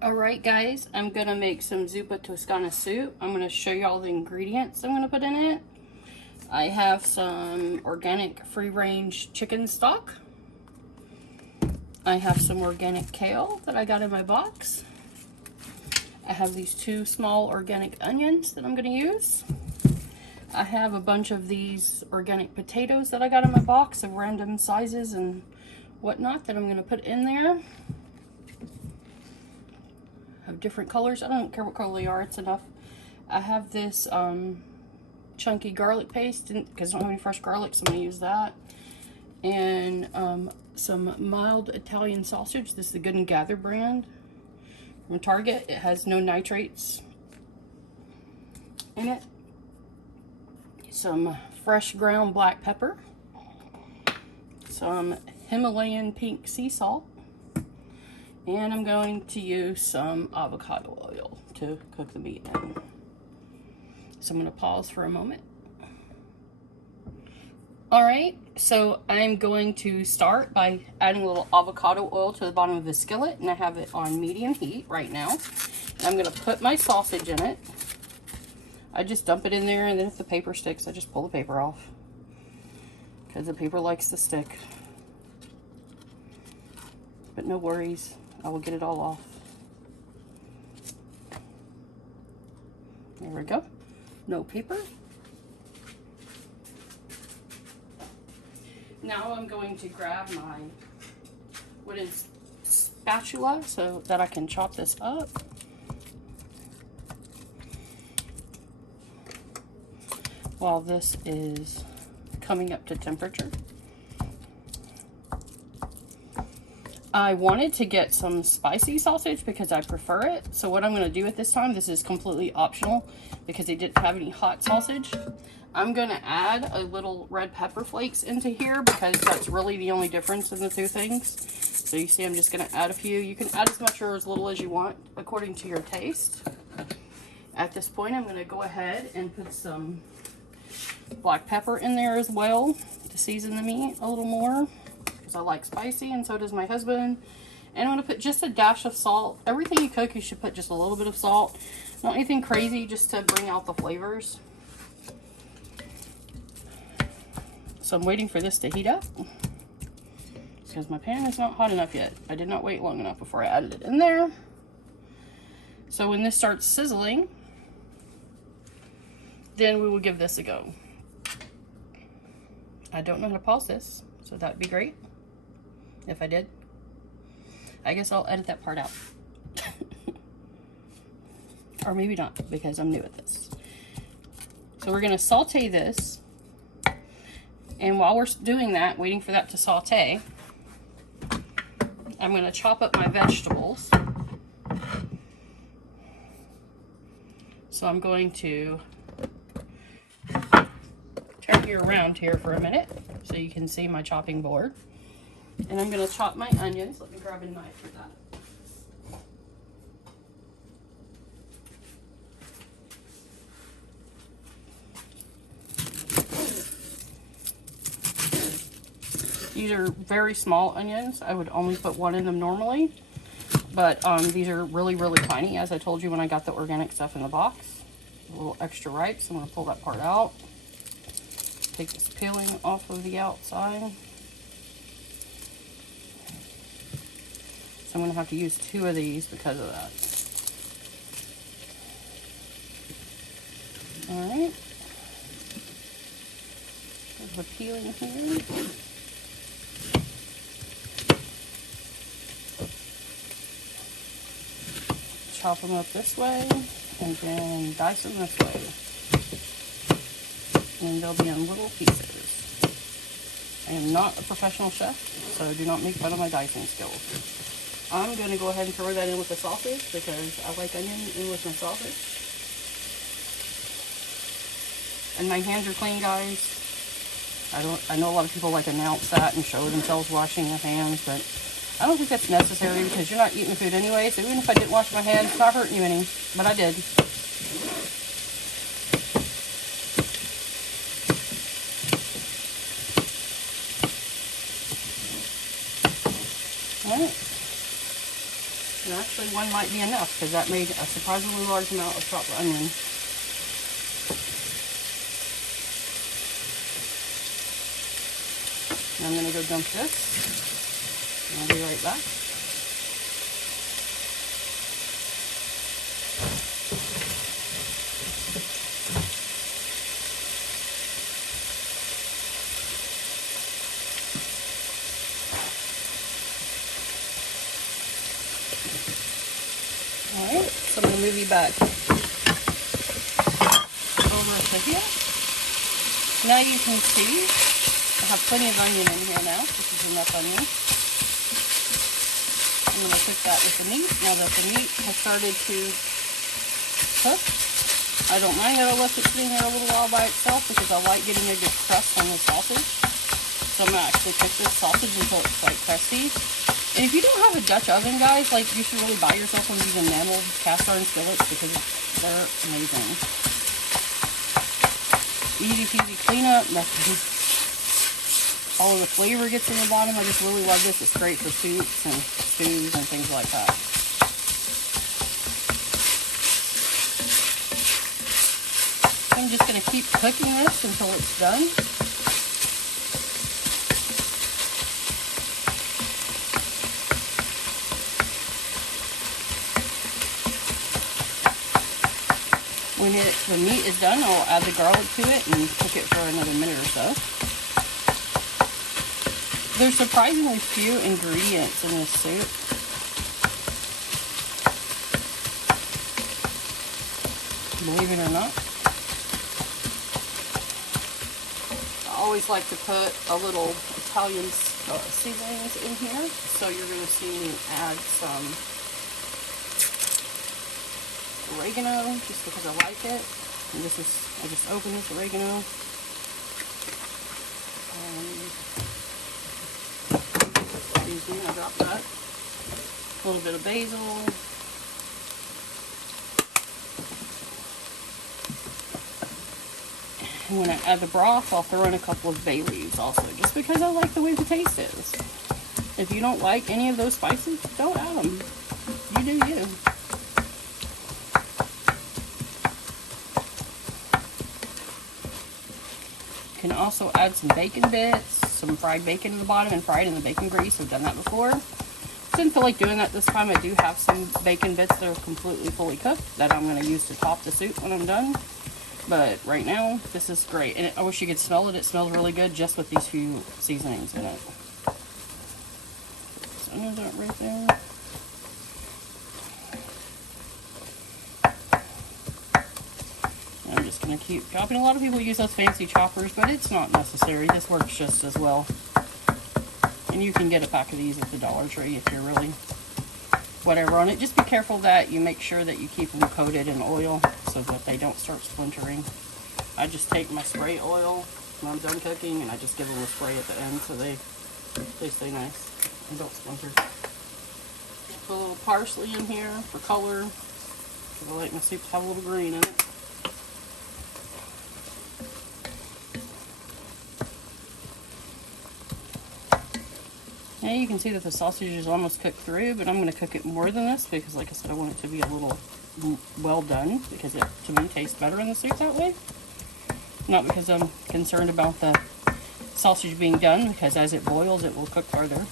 Alright guys, I'm gonna make some Zuppa Toscana soup. I'm gonna show you all the ingredients I'm gonna put in it. I have some organic free-range chicken stock. I have some organic kale that I got in my box. I have these 2 small organic onions that I'm gonna use. I have a bunch of these organic potatoes that I got in my box of random sizes and whatnot that I'm gonna put in there. Of different colors. I don't care what color they are, it's enough. I have this chunky garlic paste because I don't have any fresh garlic, so I'm going to use that. And some mild Italian sausage. This is the Good and Gather brand from Target. It has no nitrates in it. Some fresh ground black pepper. Some Himalayan pink sea salt. And I'm going to use some avocado oil to cook the meat in. So I'm going to pause for a moment. Alright, so I'm going to start by adding a little avocado oil to the bottom of the skillet. And I have it on medium heat right now. And I'm going to put my sausage in it. I just dump it in there, and then if the paper sticks, I just pull the paper off. Because the paper likes to stick. But no worries. I will get it all off. There we go. No paper. Now I'm going to grab my wooden spatula so that I can chop this up. While this is coming up to temperature. I wanted to get some spicy sausage because I prefer it. So what I'm going to do at this time, this is completely optional because they didn't have any hot sausage. I'm going to add a little red pepper flakes into here because that's really the only difference in the 2 things. So you see I'm just going to add a few. You can add as much or as little as you want according to your taste. At this point I'm going to go ahead and put some black pepper in there as well to season the meat a little more. I like spicy, and so does my husband. And I'm going to put just a dash of salt. Everything you cook, you should put just a little bit of salt. Not anything crazy, just to bring out the flavors. So I'm waiting for this to heat up because my pan is not hot enough yet. I did not wait long enough before I added it in there. So when this starts sizzling, then we will give this a go. I don't know how to pause this, so that'd be great. If I did, I guess I'll edit that part out. Or maybe not, because I'm new at this. So we're going to saute this. And while we're doing that, waiting for that to saute, I'm going to chop up my vegetables. So I'm going to turn you around here for a minute so you can see my chopping board. And I'm going to chop my onions. Let me grab a knife for that. These are very small onions. I would only put 1 in them normally. But these are really, really tiny, as I told you when I got the organic stuff in the box. A little extra ripe, so I'm going to pull that part out. Take this peeling off of the outside. So I'm going to have to use 2 of these because of that. Alright. There's the peeling here. Chop them up this way, and then dice them this way. And they'll be in little pieces. I am not a professional chef, so do not make fun of my dicing skills. I'm going to go ahead and throw that in with the sausage because I like onion in with my sausage. And my hands are clean, guys. I know a lot of people like announce that and show themselves washing their hands, but I don't think that's necessary because you're not eating the food anyway. So even if I didn't wash my hands, it's not hurting you any, but I did. Alright. And actually one might be enough because that made a surprisingly large amount of chopped onion. And I'm going to go dump this. And I'll be right back. Alright, so I'm going to move you back over to here. Now you can see I have plenty of onion in here now. This is enough onion. I'm going to cook that with the meat. Now that the meat has started to cook, I don't mind that I left it sitting there a little while by itself because I like getting a good crust on the sausage. So I'm going to actually cook this sausage until it's quite crusty. And if you don't have a Dutch oven, guys, like, you should really buy yourself one of these enameled cast iron skillets because they're amazing. Easy peasy cleanup. All of the flavor gets in the bottom. I just really love this. It's great for soups and stews and things like that. So I'm just going to keep cooking this until it's done. When the meat is done, I'll add the garlic to it and cook it for another minute or so. There's surprisingly few ingredients in this soup. Believe it or not. I always like to put a little Italian seasonings in here. So you're going to see me add some oregano, just because I like it. And this is, I just opened this oregano. Excuse me, I dropped that. A little bit of basil. And when I add the broth, I'll throw in a couple of bay leaves also, just because I like the way the taste is. If you don't like any of those spices, don't add them. You do you. You can also add some bacon bits, some fried bacon in the bottom and fry it in the bacon grease. I've done that before. Didn't feel like doing that this time. I do have some bacon bits that are completely fully cooked that I'm going to use to top the soup when I'm done. But right now, this is great. And I wish you could smell it. It smells really good just with these few seasonings in it. So I know that right there. I'm just going to keep chopping. A lot of people use those fancy choppers, but it's not necessary. This works just as well. And you can get a pack of these at the Dollar Tree if you're really whatever on it. Just be careful that you make sure that you keep them coated in oil so that they don't start splintering. I just take my spray oil when I'm done cooking and I just give them a spray at the end so they stay nice and don't splinter. Put a little parsley in here for color because I like my soup to have a little green in it. Now you can see that the sausage is almost cooked through, but I'm going to cook it more than this because, like I said, I want it to be a little well done because it, to me, tastes better in the soup that way. Not because I'm concerned about the sausage being done, because as it boils, it will cook further.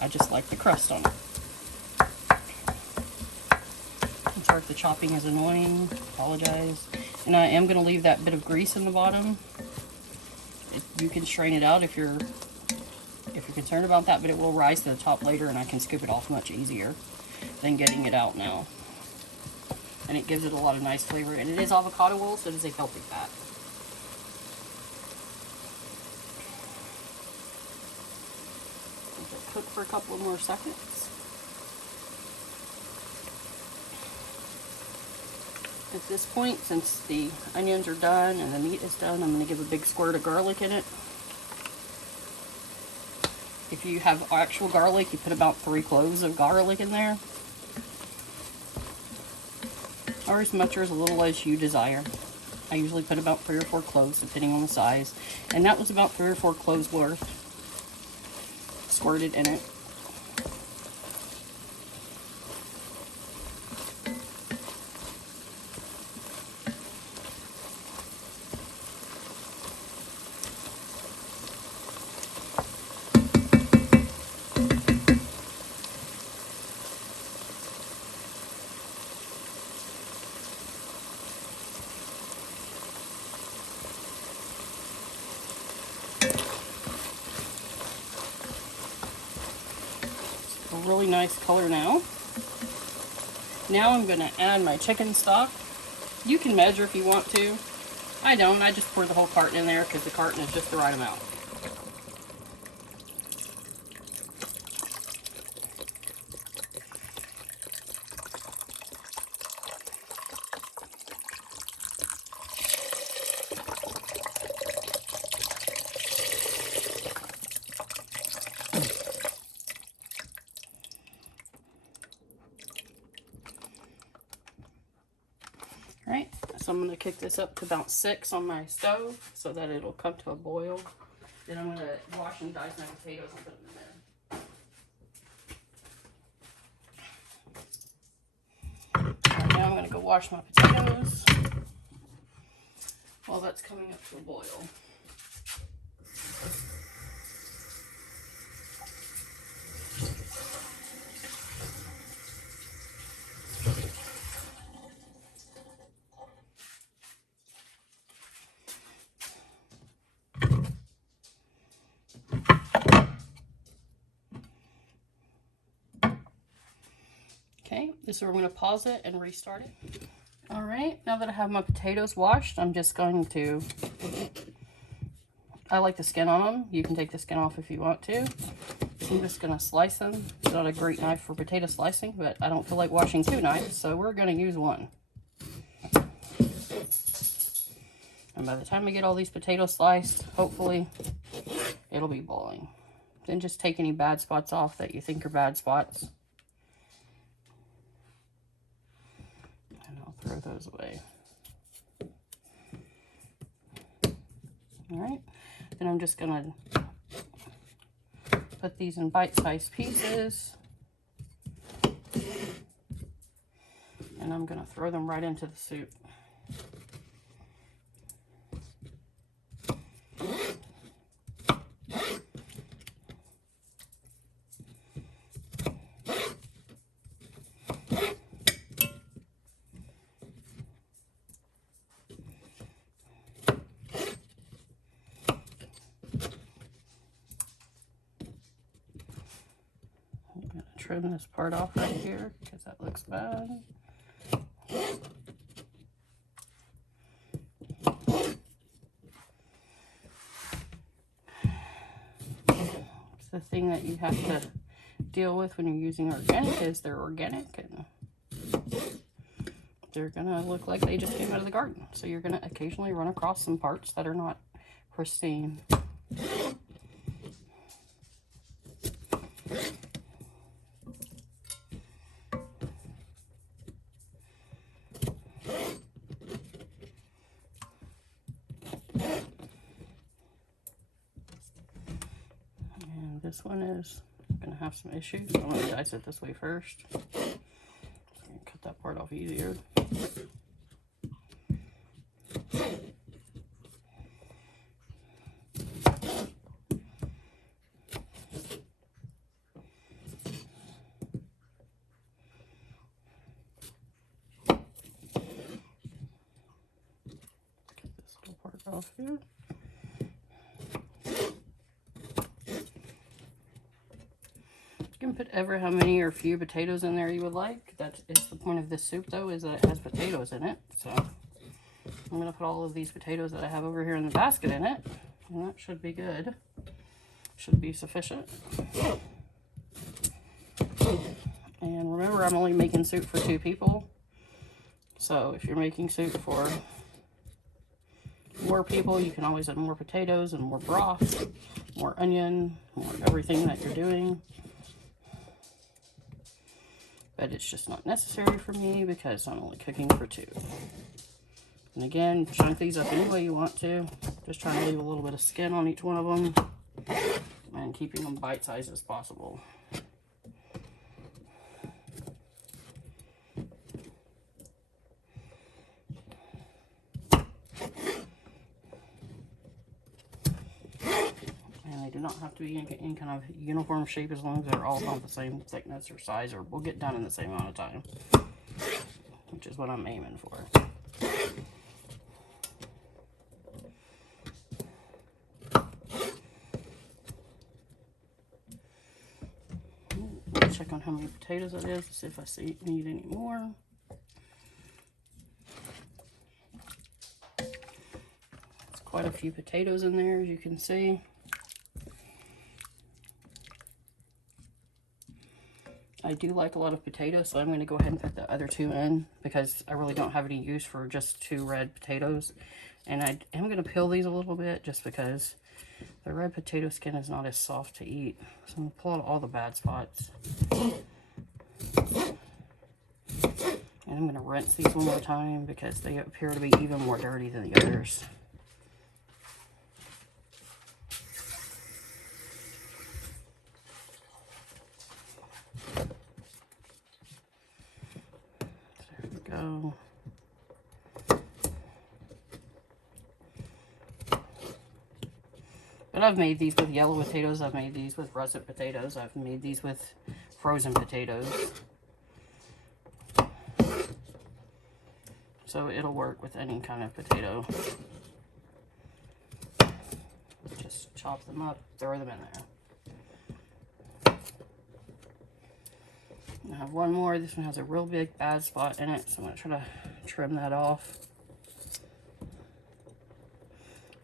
I just like the crust on it. I'm sorry if the chopping is annoying. Apologize. And I am going to leave that bit of grease in the bottom. You can strain it out if you're concerned about that, but it will rise to the top later and I can scoop it off much easier than getting it out now. And it gives it a lot of nice flavor, and it is avocado oil, so it is a healthy fat. Let it cook for a couple more seconds. At this point, since the onions are done and the meat is done, I'm going to give a big squirt of garlic in it. If you have actual garlic, you put about 3 cloves of garlic in there. Or as much or as little as you desire. I usually put about 3 or 4 cloves, depending on the size. And that was about 3 or 4 cloves worth squirted in it. nice color now. Now I'm going to add my chicken stock. You can measure if you want to. I don't. I just pour the whole carton in there because the carton is just the right amount. Alright, so I'm going to kick this up to about 6 on my stove so that it'll come to a boil. Then I'm going to wash and dice my potatoes and put them in there. Right now I'm going to go wash my potatoes while that's coming up to a boil. Okay, this is where I'm going to pause it and restart it. Alright, now that I have my potatoes washed, I'm just going to, I like the skin on them. You can take the skin off if you want to. I'm just going to slice them. It's not a great knife for potato slicing, but I don't feel like washing 2 knives, so we're going to use one. And by the time I get all these potatoes sliced, hopefully it'll be boiling. Then just take any bad spots off that you think are bad spots. Throw those away. Alright, then I'm just going to put these in bite-sized pieces. And I'm going to throw them right into the soup. Trim this part off right here because that looks bad. It's the thing that you have to deal with when you're using organic is they're organic and they're gonna look like they just came out of the garden. So you're gonna occasionally run across some parts that are not pristine. This one is going to have some issues. I'm going to dice it this way first. So I'm going to cut that part off easier. Get this little part off here. You can put ever how many or few potatoes in there you would like. That is the point of this soup though, is that it has potatoes in it. So I'm going to put all of these potatoes that I have over here in the basket in it. And that should be good. Should be sufficient. And remember, I'm only making soup for 2 people. So if you're making soup for more people, you can always add more potatoes and more broth, more onion, more everything that you're doing. But it's just not necessary for me because I'm only cooking for 2. And again, chunk these up any way you want to. Just trying to leave a little bit of skin on each one of them and keeping them bite-sized as possible. And they do not have to be in kind of uniform shape as long as they're all about the same thickness or size, or we'll get done in the same amount of time, which is what I'm aiming for. check on how many potatoes it is to see if I need any more. It's quite a few potatoes in there, as you can see. I do like a lot of potatoes, so I'm going to go ahead and put the other 2 in because I really don't have any use for just 2 red potatoes. And I am going to peel these a little bit just because the red potato skin is not as soft to eat. So I'm going to pull out all the bad spots. And I'm going to rinse these one more time because they appear to be even more dirty than the others. There we go. But I've made these with yellow potatoes, I've made these with russet potatoes, I've made these with frozen potatoes. So it'll work with any kind of potato. Just chop them up, throw them in there. I have one more. This one has a real big bad spot in it, so I'm going to try to trim that off.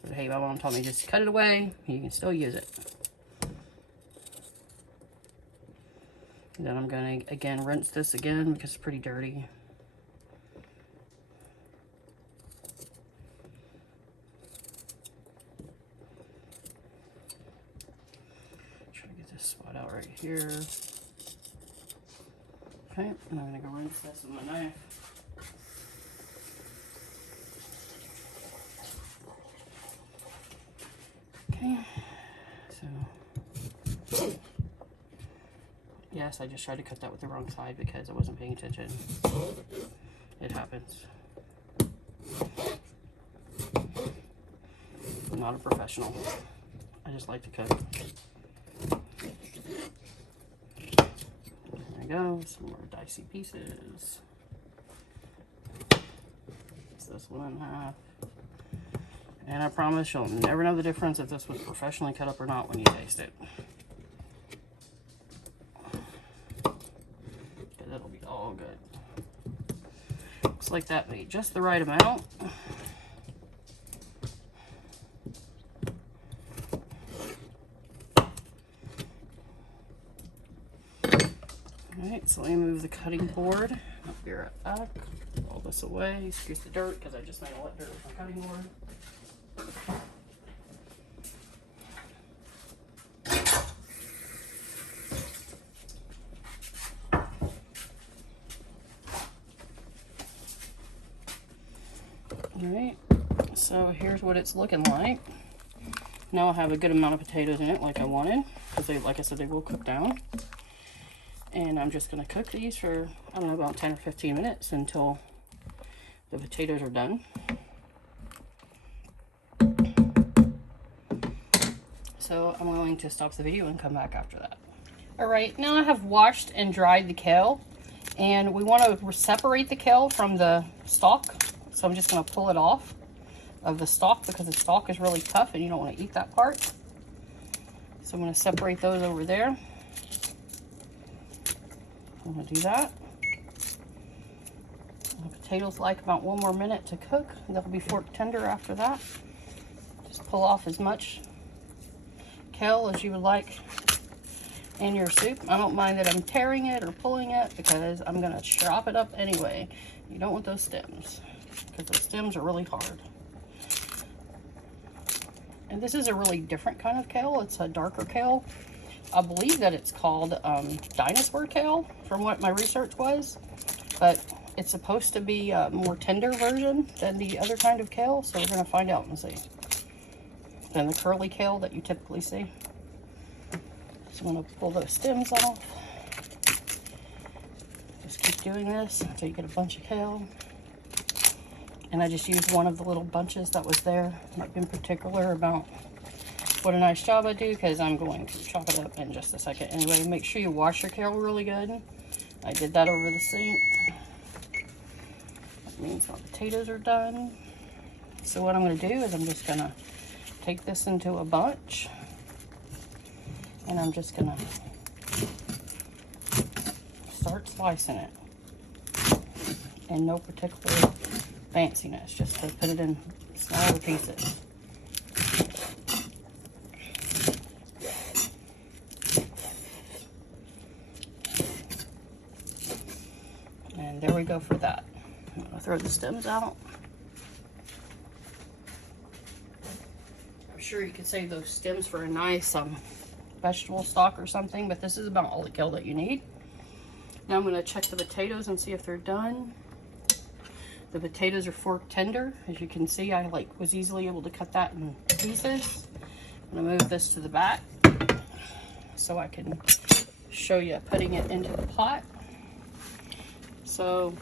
But hey, my mom told me just cut it away. You can still use it. And then I'm going to, again, rinse this again because it's pretty dirty. Try to get this spot out right here. Okay, and I'm going to go rinse this with my knife. Okay, so yes, I just tried to cut that with the wrong side because I wasn't paying attention. It happens. I'm not a professional. I just like to cook. There we go, some more dicey pieces. It's this one in half. And I promise you'll never know the difference if this was professionally cut up or not when you taste it. Because it'll be all good. Looks like that made just the right amount. Alright, so let me move the cutting board. I'll be right back. Put all this away. Excuse the dirt because I just made a lot of dirt with my cutting board. Alright, so here's what it's looking like. Now I have a good amount of potatoes in it like I wanted, because they, like I said, they will cook down. And I'm just going to cook these for, I don't know, about 10 or 15 minutes until the potatoes are done. So I'm going to stop the video and come back after that. Alright, now I have washed and dried the kale. And we want to separate the kale from the stalk. So I'm just going to pull it off of the stalk because the stalk is really tough and you don't want to eat that part. So I'm going to separate those over there. I'm going to do that. The potatoes like about 1 more minute to cook. They'll be fork tender after that. Just pull off as much kale as you would like in your soup. I don't mind that I'm tearing it or pulling it because I'm going to chop it up anyway. You don't want those stems because those stems are really hard. And this is a really different kind of kale. It's a darker kale. I believe that it's called dinosaur kale from what my research was, but it's supposed to be a more tender version than the other kind of kale, so we're going to find out and see. Than the curly kale that you typically see. So I'm going to pull those stems off. Just keep doing this until you get a bunch of kale. And I just used one of the little bunches that was there. I'm not being particular about what a nice job I do because I'm going to chop it up in just a second. Anyway, make sure you wash your kale really good. I did that over the sink. That means my potatoes are done. So what I'm going to do is I'm just going to take this into a bunch. And I'm just going to start slicing it. In no particular fanciness, just to put it in smaller pieces. And there we go for that. I'm gonna throw the stems out. I'm sure you could save those stems for a nice vegetable stock or something, but this is about all the kale that you need. Now I'm gonna check the potatoes and see if they're done. The potatoes are fork tender. As you can see, I was easily able to cut that in pieces. I'm gonna move this to the back so I can show you putting it into the pot. So,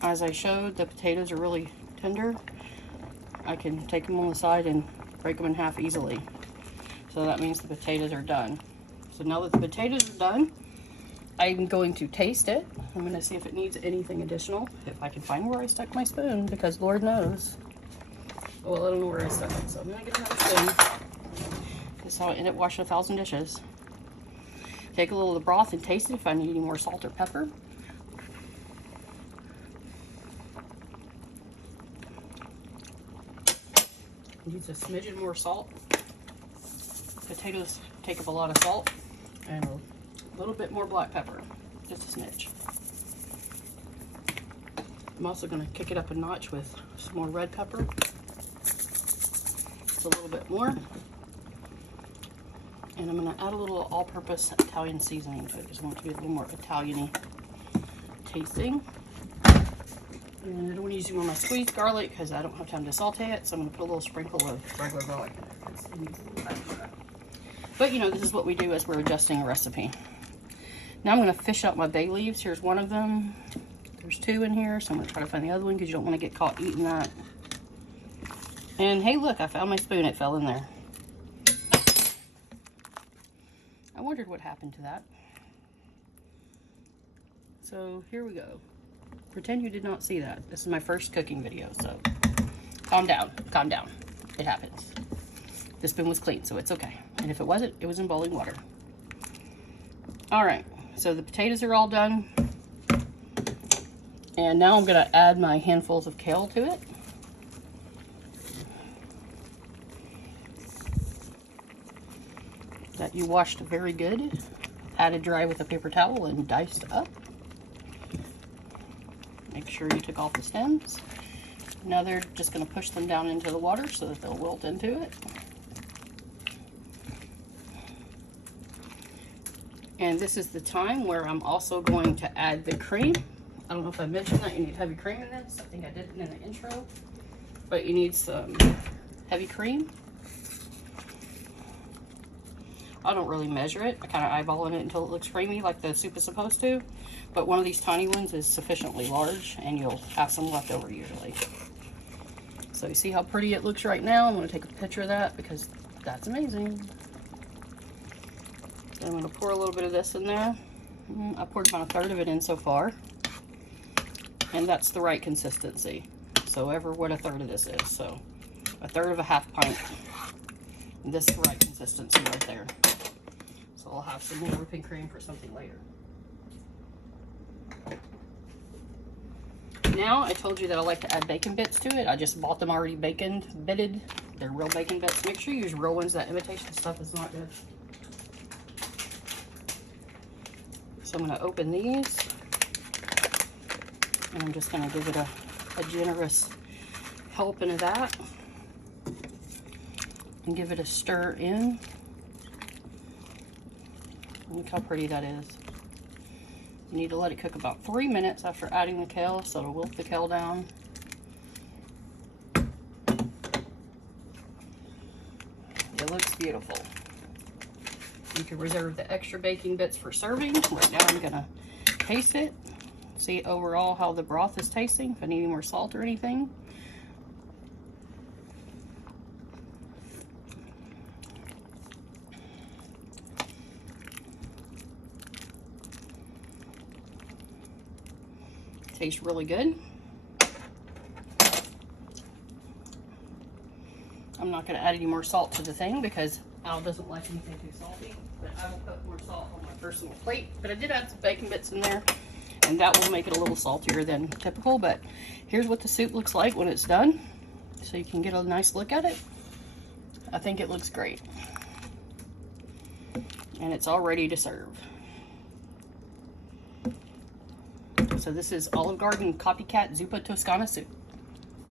as I showed, the potatoes are really tender. I can take them on the side and break them in half easily. So that means the potatoes are done. So now that the potatoes are done, I'm going to taste it. I'm going to see if it needs anything additional. If I can find where I stuck my spoon, because Lord knows. Well, I don't know where I stuck it, so I'm going to get another spoon. This is how I end up washing 1,000 dishes. Take a little of the broth and taste it if I need any more salt or pepper. Needs a smidgen more salt. Potatoes take up a lot of salt, and a little bit more black pepper, just a smidge. I'm also going to kick it up a notch with some more red pepper. Just a little bit more. And I'm going to add a little all-purpose Italian seasoning to it. Just want it to be a little more Italian-y tasting. And I don't want to use any more of my squeezed garlic because I don't have time to saute it, so I'm going to put a little sprinkle of regular garlic in it. But you know, this is what we do as we're adjusting a recipe. Now I'm going to fish out my bay leaves. Here's one of them. There's 2 in here, so I'm going to try to find the other one because you don't want to get caught eating that. And hey, look, I found my spoon. It fell in there. I wondered what happened to that. So here we go. Pretend you did not see that. This is my first cooking video, so calm down, calm down. It happens. The spoon was clean, so it's okay. And if it wasn't, it was in boiling water. All right, so the potatoes are all done. And now I'm gonna add my handfuls of kale to it. That you washed very good, patted dry with a paper towel and diced up. Make sure you took off the stems. Now they're just going to push them down into the water so that they'll wilt into it. And this is the time where I'm also going to add the cream. I don't know if I mentioned that you need heavy cream in this. I think I did it in the intro. But you need some heavy cream. I don't really measure it. I kind of eyeball it until it looks creamy like the soup is supposed to. But one of these tiny ones is sufficiently large and you'll have some left over usually. So you see how pretty it looks right now? I'm going to take a picture of that because that's amazing. So I'm going to pour a little bit of this in there. I poured about 1/3 of it in so far. And that's the right consistency. So ever what 1/3 of this is. So 1/3 of a half pint. And this is the right consistency right there. So I'll have some more whipping cream for something later. Now, I told you that I like to add bacon bits to it. I just bought them already bitted. They're real bacon bits. Make sure you use real ones. That imitation stuff is not good. So I'm going to open these. And I'm just going to give it a generous helping of that. And give it a stir in. Look how pretty that is. You need to let it cook about 3 minutes after adding the kale, so it'll wilt the kale down. It looks beautiful. You can reserve the extra baking bits for serving. Right now I'm gonna taste it. See overall how the broth is tasting, if I need any more salt or anything. Tastes really good. I'm not going to add any more salt to the thing because Al doesn't like anything too salty, but I will put more salt on my personal plate. But I did add some bacon bits in there, and that will make it a little saltier than typical. But here's what the soup looks like when it's done, so you can get a nice look at it. I think it looks great. And it's all ready to serve. So this is Olive Garden Copycat Zuppa Toscana soup.